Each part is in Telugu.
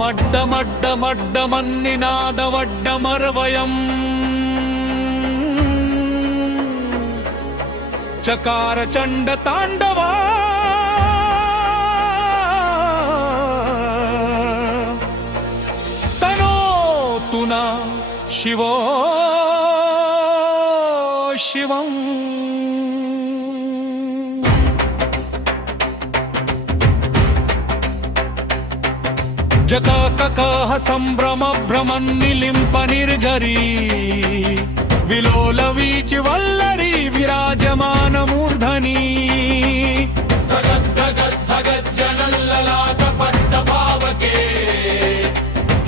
మడ్డమడ్డమడ్డమన్నినాదవడ్డమర్వయం చకార చండ తాండవా తనోతునా శివో శివం జకాకకాహ సంభ్రమ భ్రమన్నిలింప నిర్జరీ విలోల వీచి వల్లరి విరాజమాన మూర్ధని ధగద్ధగద్ధగజ్జనల్లలాట పట్ట భావకే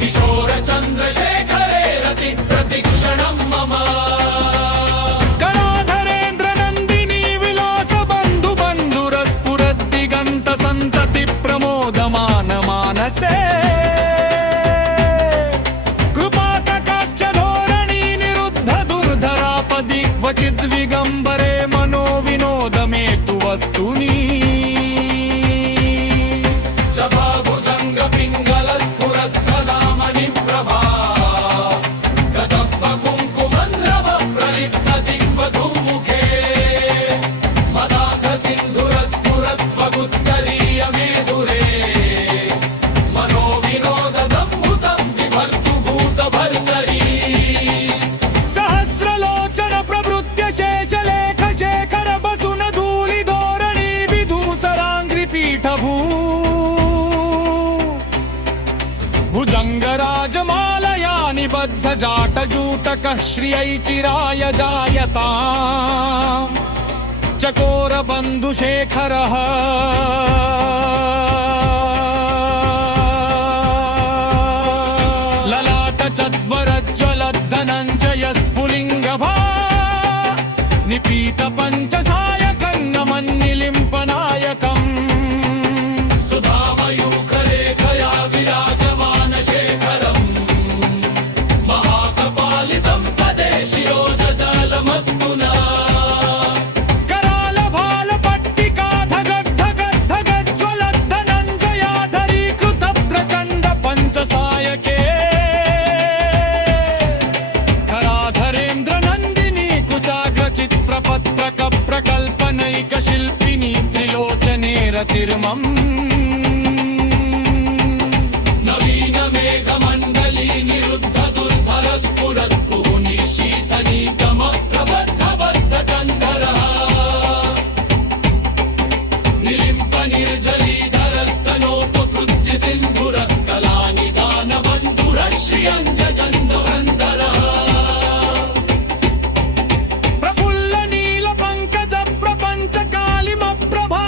కిశోర చంద్రశేఖరే రతి ప్రతిక్షణం మమ కళాధరేంద్ర నందిని విలాస బంధు బంధురస్ఫురద్దిగంత సంతతి ప్రమోదమాన మానసే దిగ్వచిద్విగంబరే మనో వినోదమేతు వస్తుని జభాభుజంగ పింగళ స్ఫురద్ధనామణి ప్రభా గదబ్బ కుంకుమంధ్రవ ప్రలిప్త దిగ్వధూముఖే మదాఘ సింధుర స్ఫురత్వగుత్తరీయ మేధురే మనో వినోదదంభుతం విభర్తు భూత భర్తరీ భుజంగరాజమాలయా నిబద్ధ జాటజూటక శ్రియై చిరాయ జాయతాం చకోర బంధుశేఖరః లలాట చద్వరజ్వలద్ధనంజయ స్ఫులింగభా నిపీత పంచసాయకన్నమన్నిలింపనాయకం సుధామయూఖరేఖయా విరాజమాన శేఖరం మహాకపాలి సంపదే శిరోజాలమస్తునా కరాల బాల పట్టికా ధగద్ధగద్ధగజ్వలద్ధనంజయాధరీకృత ప్రచండ పంచసాయకే కరాధరేంద్ర నందిని కుచాగ్రచిత్ ప్రపత్రక ప్రకల్పనైక శిల్పిని త్రిలోచనే రతిర్మం నవీన మేఘమండలి నిరుద్ధ దుర్ధర స్ఫురత్తు నిశీతని గమ ప్రబద్ధ బద్ధ కంధరః నిలింప నిర్జరీధరస్తనోపకృత్య సింధుర కళానిదాన బంధుర శ్రియంజగంధరంధరః ప్రఫుల్ల నీల పంకజ ప్రపంచ కాళిమ ప్రభా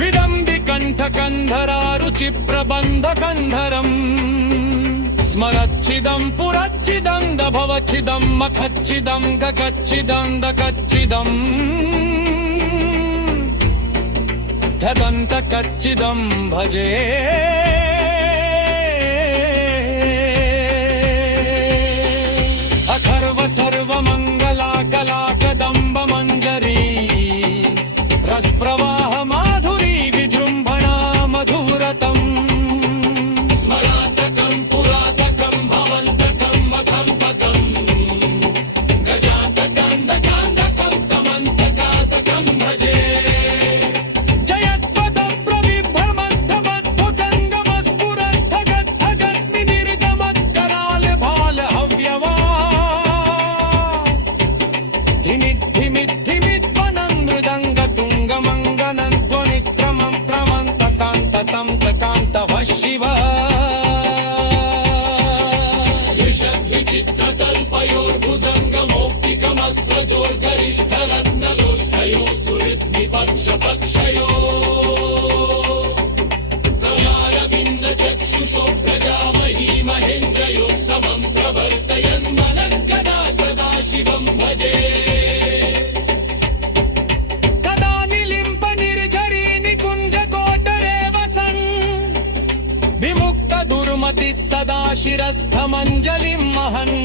విడంబి కంఠ కంధరా రుచి ప్రబంధ కంధరం స్మరచ్చిదం పురచ్చిదం దభవచ్చిదం మఖచ్చిదం గగచ్చిదం దగచ్చిదం ధదంత కచ్చిదం భజే అఖర్వ సర్వమంగళా కళా కదంబ మంజరీ రసప్రవాహ మాధురీ విజృంభణా మధురతం స్మరాంతకం పురాతకం భవంతకం మఖంపకం గజాంతకందకాంతకం తమంతకాతకం భజే జయత్వద ప్రవిభ్రమద్ధబద్ధకంగమస్ఫురద్ధగద్ధగగ్ని నిర్గమక్కరాల బాల హవ్యవా ధిమిద్ధిమిద్ధిమిద్వనం మృదంగ తుంగమంగనం ధ్వనిక్రమం క్రమంతకాంతతం తకాంతవ శివ విషద్విచిత్రతల్పయోర్భుజంగమౌక్తికమస్త్రజోర్గరిష్ఠరత్నలోష్టయో సుహృద్విపక్షపక్షయో ప్రయారవింద చక్షుషో ప్రజామహీ మహేంద్రయో సమం ప్రవర్తయన్ మనర్గదా సదా శివం భజే కదా నిలింప నిర్జరీని కుంజ కోటరే వసన్ విముక్త దుర్మతి సదా శిరస్థమంజలిం మహన్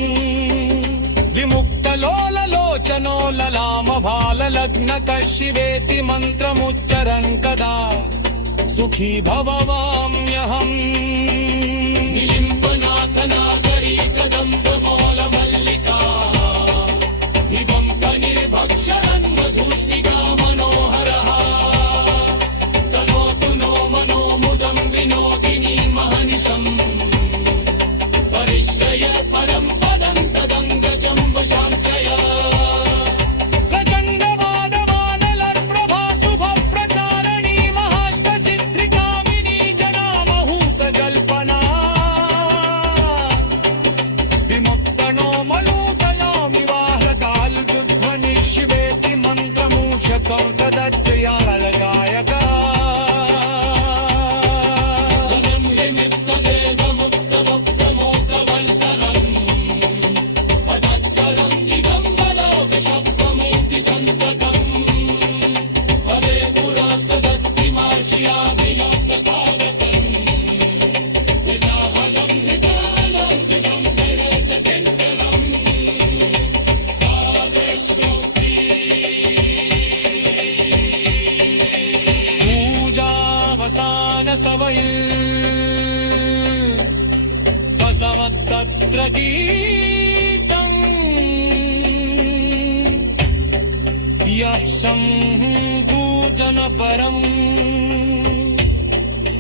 విముక్త లోల లోచనో లలామ భాల లగ్నత శివేతి మంత్రముచ్చరం కదా सुखी भववाम्यहम् निलिम्बनाथ नागरी कदम्ब मौल मल्लिका निबम्ब निर्भक्षरन् मधुष्णिका मनोहरः तनोतु नो मनो मुदं विनोदिनी महनिशम् परिश्रय परं पदं तदङ्गजम्ब शाञ्चय प्रचण्डवादवानलर्प्रभा शुभप्रचारिणी महाष्टसिद्धिकामिनी जनामहूतजल्पना विमुक्तनो मलूतयामि वाहकालुध्वनि शिवेति मन्त्रमूषकं तदर्चयालगायका समये बसवत्तत्र गीतम् यः सम्पूजनपरम्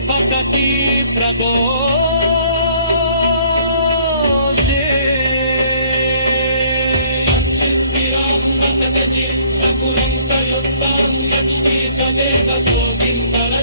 पतति प्रदोषे स्थिरां पततचित्तपुरं प्रयुक्तां लक्ष्मी सदेव सोऽगिन्दर